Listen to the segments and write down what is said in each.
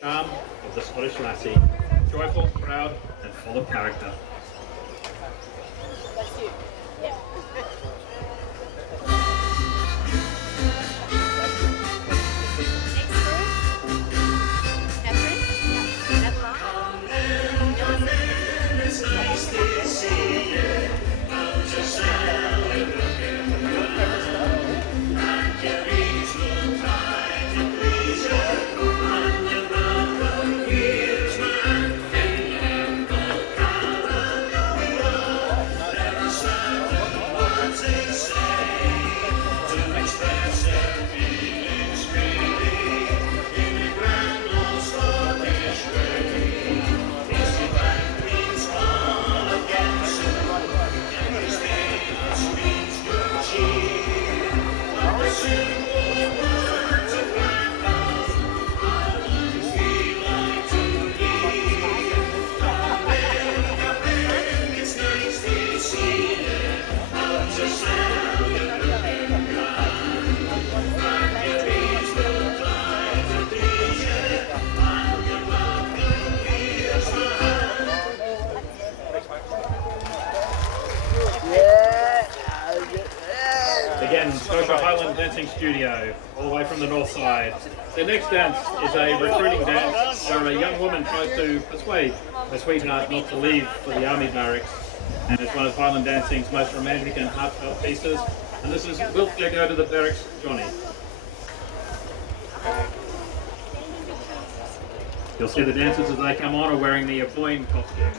Charm of the Scottish lassie, joyful, proud, and full of character. That's you. Yeah. Again, Scotia Highland Dancing Studio, all the way from the north side. The next dance is a recruiting dance where a young woman tries to persuade her sweetheart not to leave for the army barracks. And it's one of Highland Dancing's most romantic and heartfelt pieces. And this is Wilt Ya Go to the Barracks, Johnny. You'll see the dancers as they come on are wearing the Aboyne costume.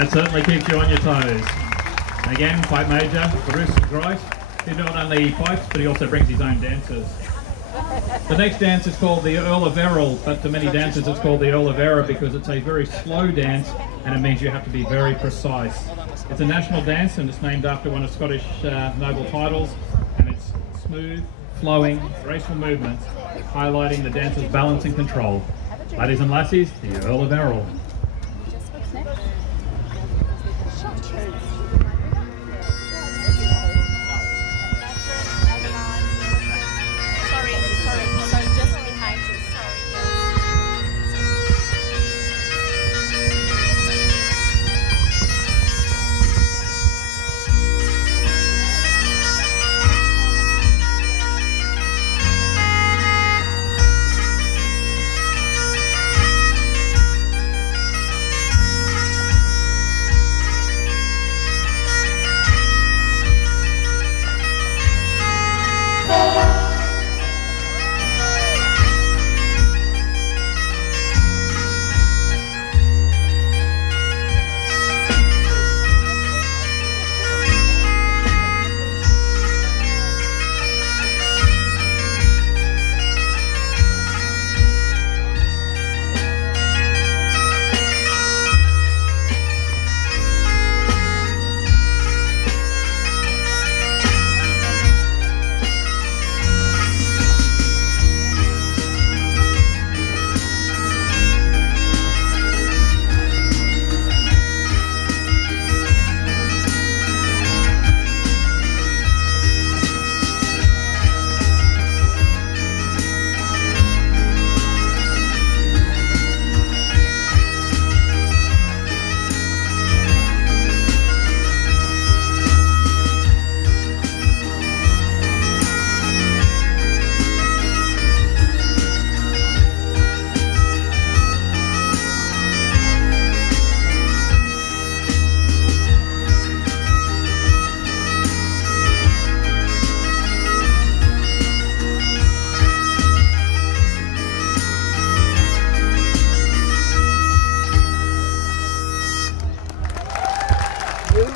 That certainly keeps you on your toes. And again, Pipe Major, Bruce Grice, who not only pipes, but he also brings his own dancers. The next dance is called the Earl of Errol, but to many dancers it's called the Earl of Error because it's a very slow dance and it means you have to be very precise. It's a national dance and it's named after one of Scottish noble titles, and it's smooth, flowing, graceful movements, highlighting the dancer's balance and control. Ladies and lassies, the Earl of Errol.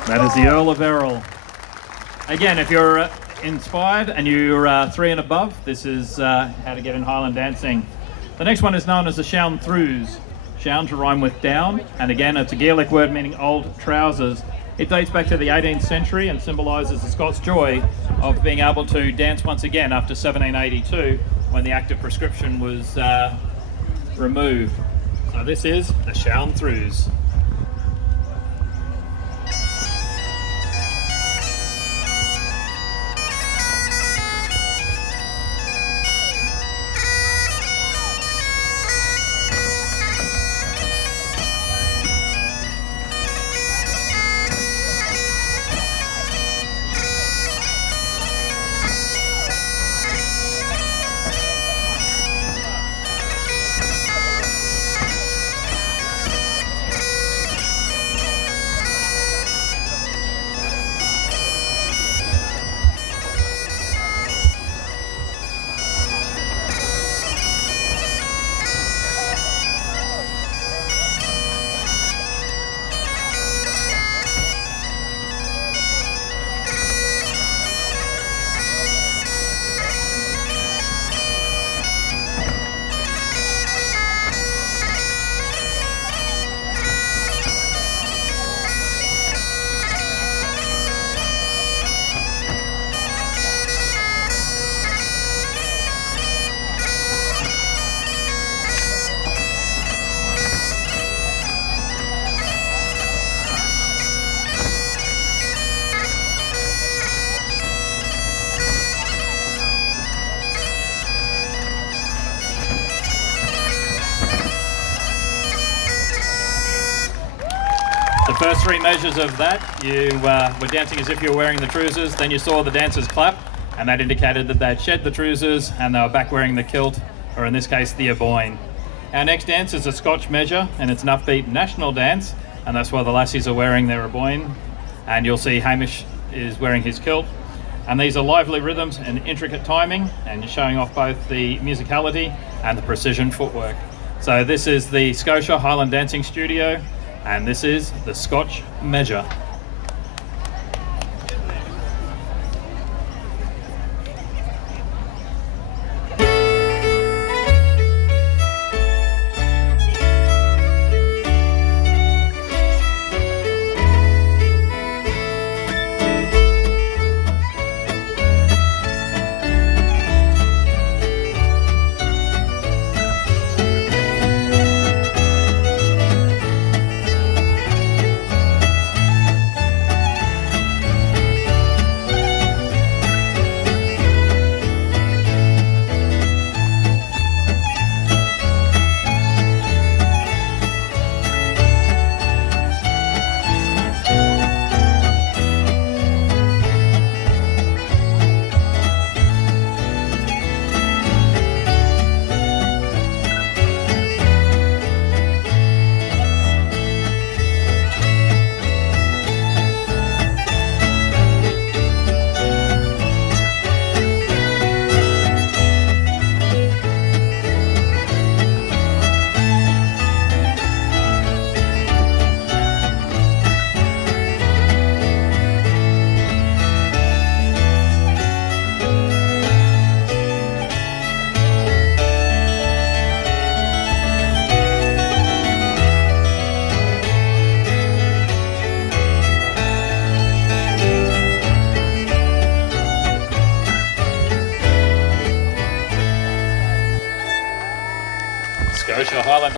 That is the Earl of Errol. Again, if you're inspired and you're 3 and above, this is how to get in Highland dancing. The next one is known as the Shaun Threws. Shaun to rhyme with down, and again it's a Gaelic word meaning old trousers. It dates back to the 18th century and symbolises the Scots joy of being able to dance once again after 1782 when the Act of Prescription was removed. So this is the Shaun Threws. The first 3 measures of that, you were dancing as if you were wearing the trousers, then you saw the dancers clap, and that indicated that they'd shed the trousers and they were back wearing the kilt, or in this case, the aboyne. Our next dance is a Scotch measure, and it's an upbeat national dance, and that's why the lassies are wearing their aboyne, and you'll see Hamish is wearing his kilt. And these are lively rhythms and intricate timing, and you're showing off both the musicality and the precision footwork. So this is the Scotia Highland Dancing Studio, and this is the Scotch measure. Scotia Highland